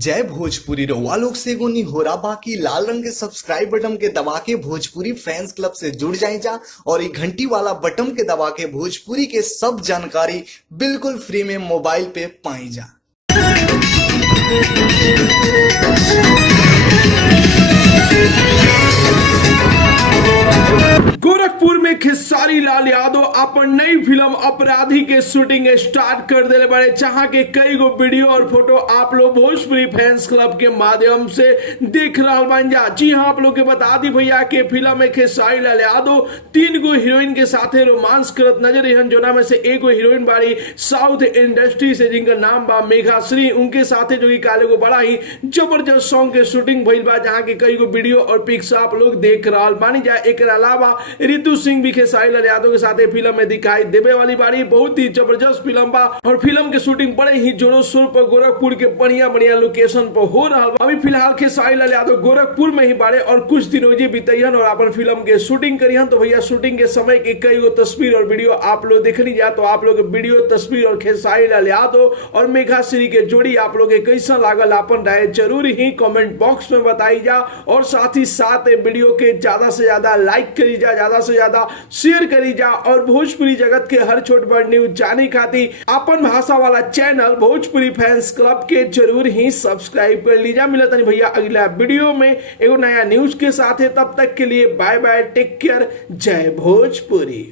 जय भोजपुरी रउआ लोग से एगो निहोरा बाकी लाल रंग के सब्सक्राइब बटन के दबा के भोजपुरी फैंस क्लब से जुड़ जाए जा और ये घंटी वाला बटन के दबा के भोजपुरी के सब जानकारी बिल्कुल फ्री में मोबाइल पे पाई जा। गोरखपुर में खेसारी लाल यादव अपन नई फिल्म अपराधी के शूटिंग स्टार्ट कर देले बड़े, जहां के कई गो वीडियो और फोटो आप लोग भोजपुरी फैंस क्लब के माध्यम से देख रहा बन जा। जी हां, आप लोग के बता दी भैया के फिल्म में खेसारी लाल यादव 3 गो हीरोइन के साथे रोमांस करत नजर रहन, जोना में से एगो हीरोइन बाड़ी साउथ इंडस्ट्री से जिनका नाम बा मेघाश्री। उनके साथे जो कि काले को बड़ा ही जबरदस्त सॉन्ग के शूटिंग भइल बा, जहां के कई गो वीडियो और पिक्स आप लोग देख रहा बानी जा। एक अलावा रितु सिंह भी खेसारी लाल यादव के साथ फिल्म में दिखाई देवे वाली बाड़ी। बहुत ही जबरदस्त फिल्म बा और फिल्म के शूटिंग बड़े ही जोरों शोर पर गोरखपुर के बढ़िया बढ़िया लोकेशन पर हो रहा बा। अभी फिलहाल खेसारी लाल यादव गोरखपुर में ही बाड़े और कुछ दिन रोजे बीतैहन और अपन फिल्म के शूटिंग करिहन। तो भैया शूटिंग के समय के कई गो तस्वीर और वीडियो आप लोग देखनी जा, तो आप लोग वीडियो तस्वीर और खेसारी लाल यादव और मेघाश्री के जोड़ी आप लोग कैसा लागल अपन राय जरूर ही कमेंट बॉक्स में बताई जा। और साथ ही साथ वीडियो के ज्यादा से ज्यादा लाइक करी जा, ज्यादा से ज्यादा शेयर करी जा और भोजपुरी जगत के हर छोट बड़ न्यूज जाने खातिर अपन भाषा वाला चैनल भोजपुरी फैंस क्लब के जरूर ही सब्सक्राइब कर लीजा। मिलता नहीं भैया अगला वीडियो में एगो नया न्यूज के साथ है, तब तक के लिए बाय बाय, टेक केयर, जय भोजपुरी।